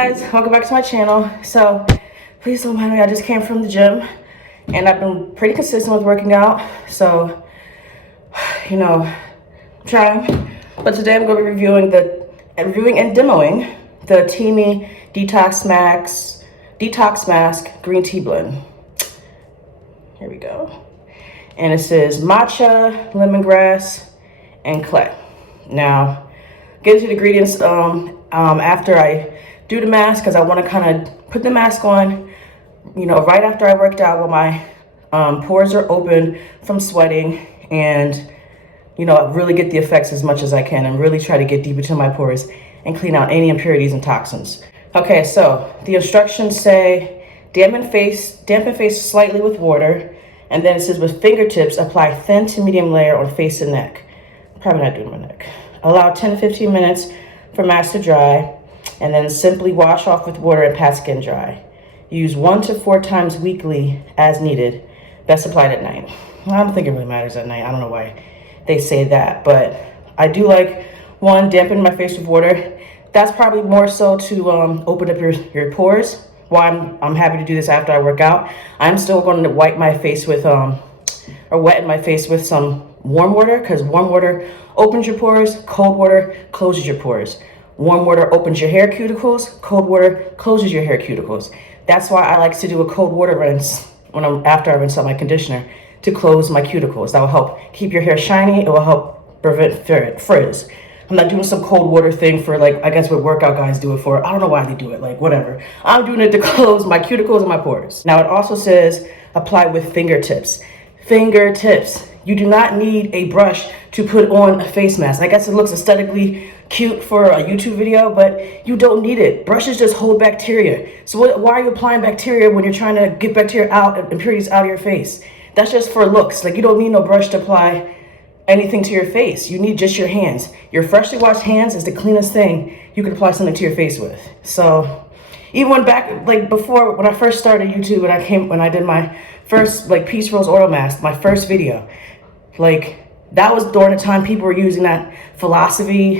guys, welcome back to my channel. So please don't mind me, I just came from the gym and I've been pretty consistent with working out, so you know, I'm trying. But today I'm going to be reviewing and demoing the Teami Detox Mask Green Tea Blend. Here we go. And it says matcha, lemongrass, and clay. Now, get into the ingredients after I do the mask, because I want to kind of put the mask on, you know, right after I worked out when my pores are open from sweating, and you know, really get the effects as much as I can and really try to get deep into my pores and clean out any impurities and toxins. Okay, so the instructions say dampen face slightly with water, and then it says with fingertips apply thin to medium layer on face and neck. Probably not doing my neck. Allow 10 to 15 minutes for mask to dry, and then simply wash off with water and pat skin dry. Use 1 to 4 times weekly as needed. Best applied at night. Well, I don't think it really matters at night. I don't know why they say that, but I do like, one, dampen my face with water. That's probably more so to open up your pores. Why I'm happy to do this after I work out. I'm still going to wipe my face with wetten my face with some warm water, because warm water opens your pores, cold water closes your pores. Warm water opens your hair cuticles, cold water closes your hair cuticles. That's why I like to do a cold water rinse after I rinse out my conditioner, to close my cuticles. That will help keep your hair shiny. It will help prevent frizz. I'm not doing some cold water thing for, like, I guess what workout guys do it for. I don't know why they do it, like, whatever. I'm doing it to close my cuticles and my pores. Now it also says apply with fingertips. Fingertips. You do not need a brush to put on a face mask. I guess it looks aesthetically cute for a YouTube video, but you don't need it. Brushes just hold bacteria. So why are you applying bacteria when you're trying to get bacteria out, impurities out of your face? That's just for looks. Like, you don't need no brush to apply anything to your face. You need just your hands. Your freshly washed hands is the cleanest thing you can apply something to your face with. So even before, when I first started YouTube, when I did my first Peace Rose oil mask, my first video, that was during the time people were using that philosophy,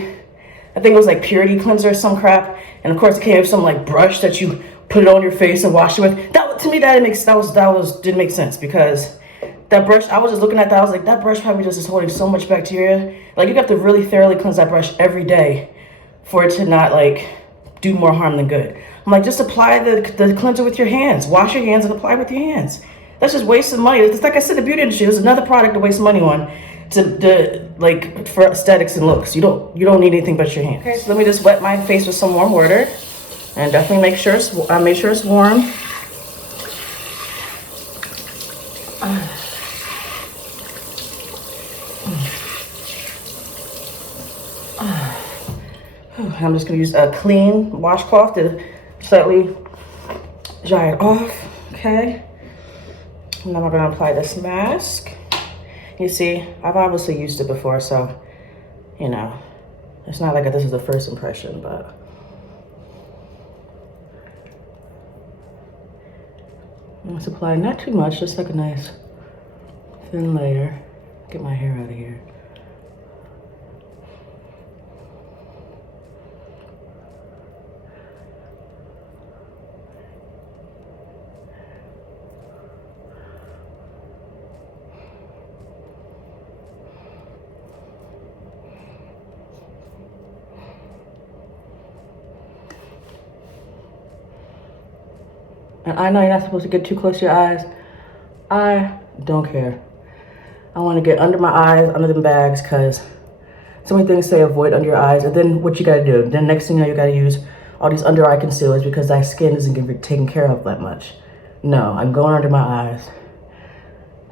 I think it was like purity cleanser or some crap, and of course it came with some brush that you put it on your face and wash it with. To me that didn't make sense, because that brush, I was just looking at that, I was like, that brush probably just is holding so much bacteria. You have to really thoroughly cleanse that brush every day for it to not do more harm than good. I'm like, just apply the cleanser with your hands. Wash your hands and apply with your hands. That's just waste of money. It's like I said, the beauty industry is another product to waste money on, for aesthetics and looks. You don't need anything but your hands. Okay, so let me just wet my face with some warm water, and definitely make sure it's warm. I'm just gonna use a clean washcloth to slightly dry it off. Okay. And then we're gonna apply this mask. You see, I've obviously used it before, so you know, it's not like this is the first impression, but let's apply not too much, just like a nice thin layer. Get my hair out of here. And I know you're not supposed to get too close to your eyes. I don't care. I want to get under my eyes, under them bags, because so many things say avoid under your eyes. And then what you got to do? Then next thing you know, you got to use all these under eye concealers because that skin isn't going to be taken care of that much. No, I'm going under my eyes,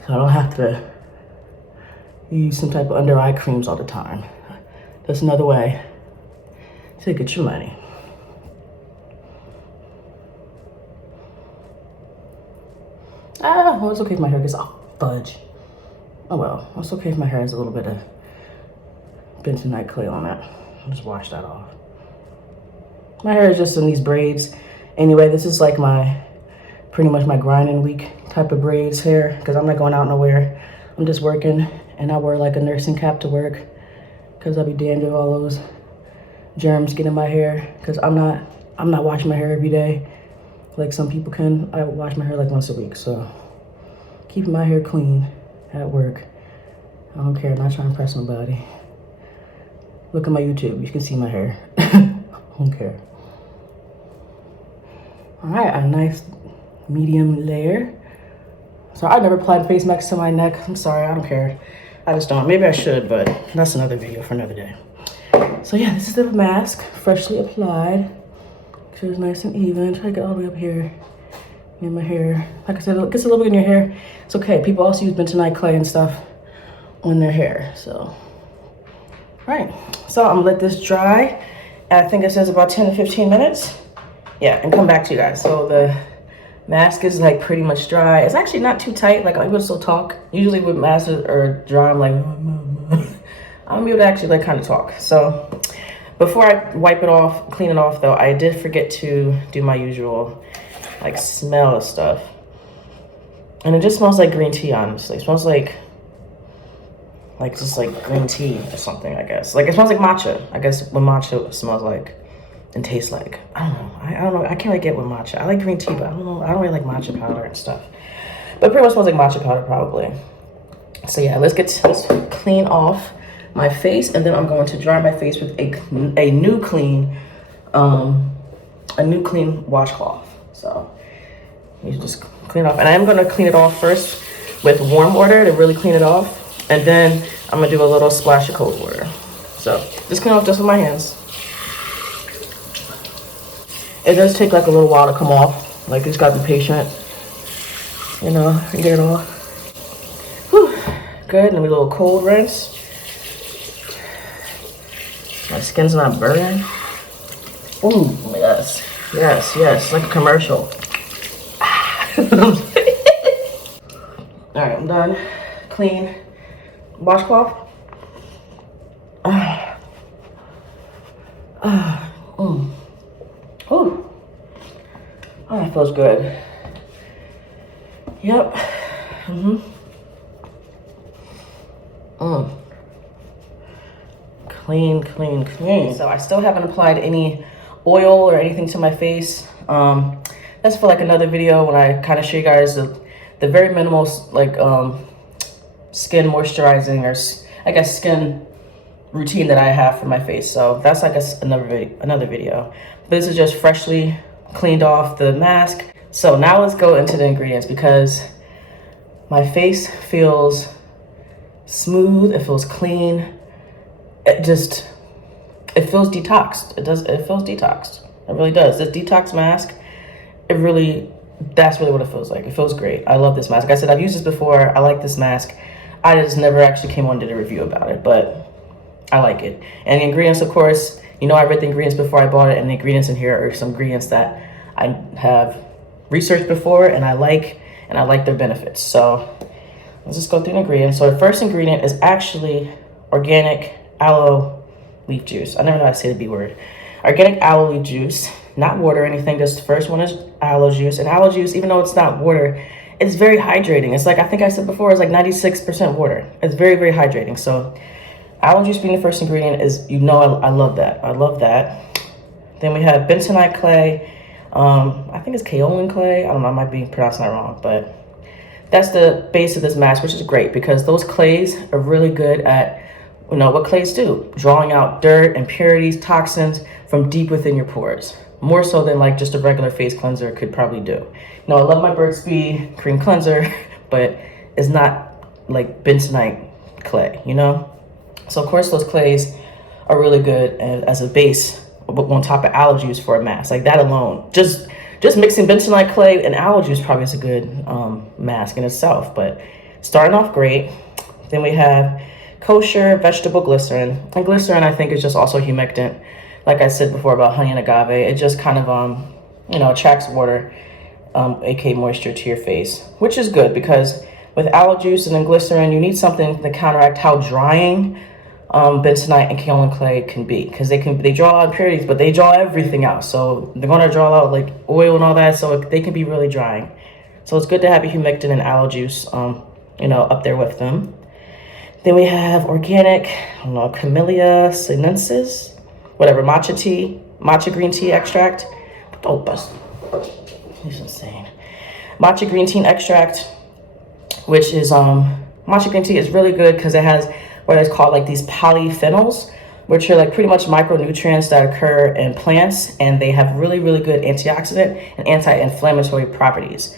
so I don't have to use some type of under eye creams all the time. That's another way to get your money. Well, it's okay if my hair gets fudge. Oh well, it's okay if my hair has a little bit of bentonite clay on it. I'll just wash that off. My hair is just in these braids. Anyway, this is pretty much my grinding week type of braids hair, because I'm not going out nowhere. I'm just working, and I wear a nursing cap to work, because I'll be damned if all those germs get in my hair, because I'm not I'm not washing my hair every day like some people can. I wash my hair like once a week, so keeping my hair clean at work. I don't care, I'm not trying to impress nobody. Look at my YouTube, you can see my hair. I don't care. All right, a nice medium layer. So I never applied face mask to my neck. I'm sorry, I don't care. I just don't. Maybe I should, but that's another video for another day. So yeah, this is the mask, freshly applied. Make sure it's nice and even. Try to get all the way up here in my hair. Like I said, it gets a little bit in your hair. It's okay. People also use bentonite clay and stuff on their hair. So, right. So I'm gonna let this dry. I think it says about 10 to 15 minutes. Yeah, and come back to you guys. So the mask is like pretty much dry. It's actually not too tight. Like I'm able to still talk. Usually with masks are dry, I'm like, I'm able to actually like kind of talk. So before I wipe it off, clean it off though, I did forget to do my usual like smell of stuff. And it just smells like green tea, honestly. It smells like just like green tea or something, I guess. Like it smells like matcha. I guess what matcha smells like and tastes like. I don't know. I don't know. I can't really get with matcha. I like green tea, but I don't know. I don't really like matcha powder and stuff. But it pretty much smells like matcha powder probably. So yeah, let's clean off my face, and then I'm going to dry my face with a new clean washcloth. So you just clean it off, and I am going to clean it off first with warm water to really clean it off, and then I'm gonna do a little splash of cold water. So just clean off just with my hands. It does take like a little while to come off. Like you just gotta be patient, you know, and get it off. Whew. Good. And a little cold rinse. My skin's not burning. Ooh, yes, yes, yes, like a commercial. All right, I'm done. Clean washcloth. Ooh. Oh, that feels good. Yep. Clean, clean, clean. So I still haven't applied any oil or anything to my face. That's for like another video when I kind of show you guys the very minimal like skin moisturizing, or I guess skin routine that I have for my face. So that's I guess another video. But this is just freshly cleaned off the mask. So now let's go into the ingredients, because my face feels smooth, it feels clean, it feels detoxed. It feels detoxed. It really does. This detox mask, that's really what it feels like. It feels great. I love this mask. Like I said, I've used this before. I like this mask. I just never actually came on and did a review about it, but I like it. And the ingredients, of course, you know, I read the ingredients before I bought it, and the ingredients in here are some ingredients that I have researched before and I like their benefits. So let's just go through the ingredients. So the first ingredient is actually organic aloe leaf juice. I never know how to say the B word. Organic aloe leaf juice, not water or anything. This first one is aloe juice. And aloe juice, even though it's not water, it's very hydrating. It's like, I think I said before, it's like 96% water. It's very, very hydrating. So aloe juice being the first ingredient is, you know, I love that. I love that. Then we have bentonite clay. I think it's kaolin clay. I don't know, I might be pronouncing that wrong, but that's the base of this mask, which is great because those clays are really good at, you know, what clays do, drawing out dirt, impurities, toxins from deep within your pores, more so than like just a regular face cleanser could probably do. You know, I love my Burt's Bees cream cleanser, but it's not like bentonite clay, you know? So of course those clays are really good as a base on top of aloe juice for a mask. Like that alone, just mixing bentonite clay and aloe juice probably is a good mask in itself. But starting off great. Then we have kosher vegetable glycerin. And glycerin, I think, is just also humectant. Like I said before about honey and agave, it just kind of you know, attracts water, aka moisture, to your face, which is good because with aloe juice and then glycerin, you need something to counteract how drying bentonite and kaolin clay can be, because they draw out impurities, but they draw everything out. So they're going to draw out like oil and all that, so they can be really drying. So it's good to have a humectant and aloe juice, you know, up there with them. Then we have organic, I don't know, Camellia sinensis, whatever, matcha green tea extract. Oh, bust. He's insane. Matcha green tea extract, which is matcha green tea is really good because it has what is called like these polyphenols, which are like pretty much micronutrients that occur in plants, and they have really, really good antioxidant and anti-inflammatory properties.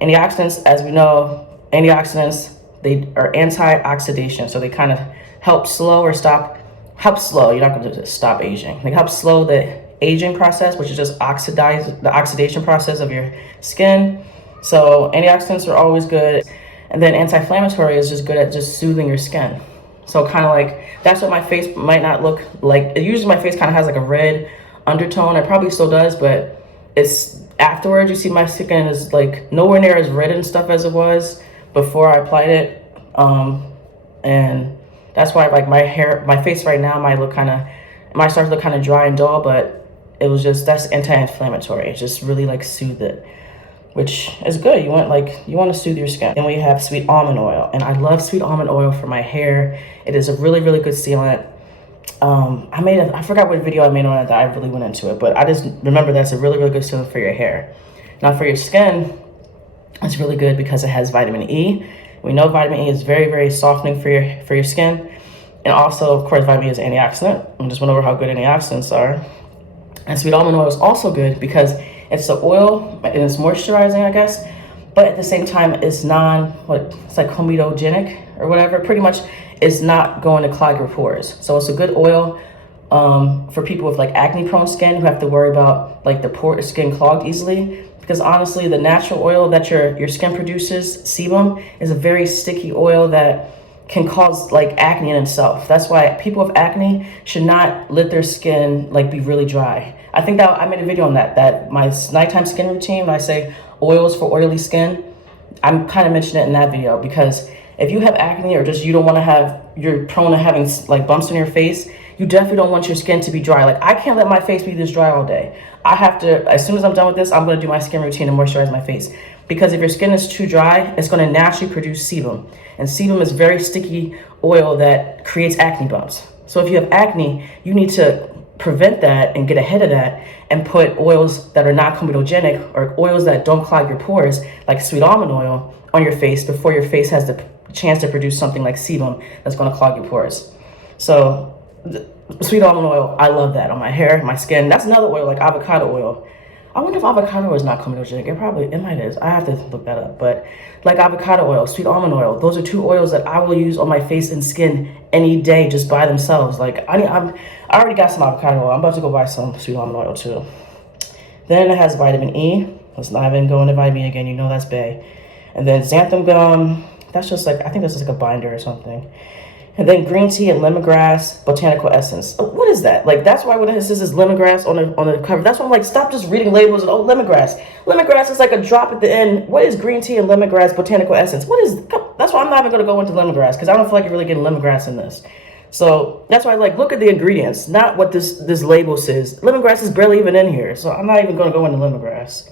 Antioxidants, as we know, antioxidants, they are anti-oxidation, so they kind of help slow, you're not going to stop aging. They help slow the aging process, which is just the oxidation process of your skin. So antioxidants are always good. And then anti-inflammatory is just good at just soothing your skin. So kind of like, that's what my face might not look like. Usually my face kind of has like a red undertone. It probably still does, but it's afterwards, you see my skin is like nowhere near as red and stuff as it was before I applied it. And that's why like my face right now might start to look kind of dry and dull, but that's anti-inflammatory. It just really like soothe it, which is good. You want to soothe your skin. Then we have sweet almond oil, and I love sweet almond oil for my hair. It is a really, really good sealant. I forgot what video I made on it that I really went into it, but I just remember that's a really, really good sealant for your hair. Now for your skin, it's really good because it has vitamin E. We know vitamin E is very, very softening for your skin. And also, of course, vitamin E is an antioxidant. I just went over how good antioxidants are. And sweet almond oil is also good because it's the oil and it's moisturizing, I guess. But at the same time, it's it's like comedogenic or whatever. Pretty much, it's not going to clog your pores. So it's a good oil for people with like acne-prone skin who have to worry about like the skin clogged easily. Because honestly, the natural oil that your skin produces, sebum, is a very sticky oil that can cause like acne in itself. That's why people with acne should not let their skin like be really dry. I think that I made a video on that my nighttime skin routine, when I say oils for oily skin, I'm kind of mentioning it in that video, because if you have acne or just you're prone to having like bumps on your face, you definitely don't want your skin to be dry. Like I can't let my face be this dry all day. I have to, as soon as I'm done with this, I'm gonna do my skin routine and moisturize my face. Because if your skin is too dry, it's gonna naturally produce sebum. And sebum is very sticky oil that creates acne bumps. So if you have acne, you need to prevent that and get ahead of that and put oils that are not comedogenic or oils that don't clog your pores, like sweet almond oil, on your face before your face has the chance to produce something like sebum that's gonna clog your pores. So sweet almond oil, I love that on my hair, my skin. That's another oil, like avocado oil. I wonder if avocado oil is not comedogenic. It might is. I have to look that up. But like avocado oil, sweet almond oil, those are two oils that I will use on my face and skin any day just by themselves. Like I already got some avocado oil. I'm about to go buy some sweet almond oil too. Then it has vitamin E. Let's not even go into vitamin E again. You know that's bae. And then xanthan gum. That's just like, I think that's just like a binder or something. And then green tea and lemongrass botanical essence. What is that? Like, that's why when it says lemongrass on the cover, that's why I'm like, stop just reading labels and, oh, lemongrass. Lemongrass is like a drop at the end. What is green tea and lemongrass botanical essence? That's why I'm not even going to go into lemongrass, because I don't feel like you're really getting lemongrass in this. So that's why, like, look at the ingredients, not what this label says. Lemongrass is barely even in here, so I'm not even going to go into lemongrass.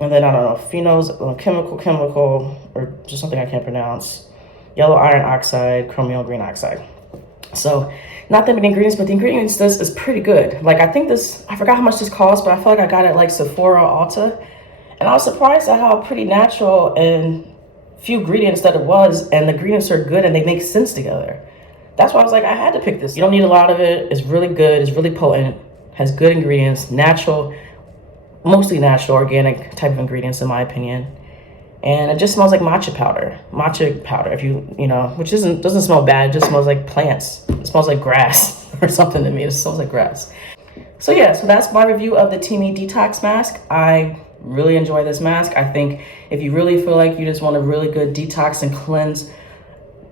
And then, I don't know, phenols, chemical, or just something I can't pronounce. Yellow iron oxide, chromium green oxide. So not that many ingredients, but the ingredients list is pretty good. Like I think I forgot how much this cost, but I feel like I got it at like Sephora or Ulta. And I was surprised at how pretty natural and few ingredients that it was, and the ingredients are good and they make sense together. That's why I was like, I had to pick this. You don't need a lot of it. It's really good. It's really potent. Has good ingredients, natural, mostly natural, organic type of ingredients in my opinion. And it just smells like matcha powder. If you know, which doesn't smell bad. It just smells like plants. It smells like grass or something to me. It smells like grass. So yeah, so that's my review of the Teami Detox Mask. I really enjoy this mask. I think if you really feel like you just want a really good detox and cleanse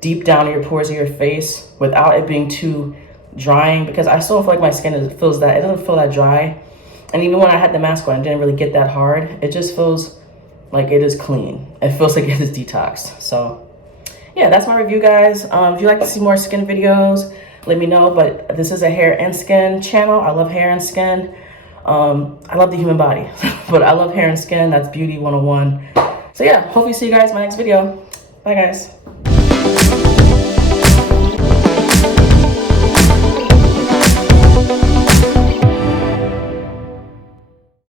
deep down in your pores of your face without it being too drying, because I still feel like my skin it doesn't feel that dry. And even when I had the mask on, it didn't really get that hard. It just feels like it is clean. It feels like it is detoxed. So yeah, that's my review, guys. If you'd like to see more skin videos, let me know. But this is a hair and skin channel. I love hair and skin. I love the human body, but I love hair and skin. That's beauty 101. So yeah, hopefully see you guys in my next video. Bye, guys.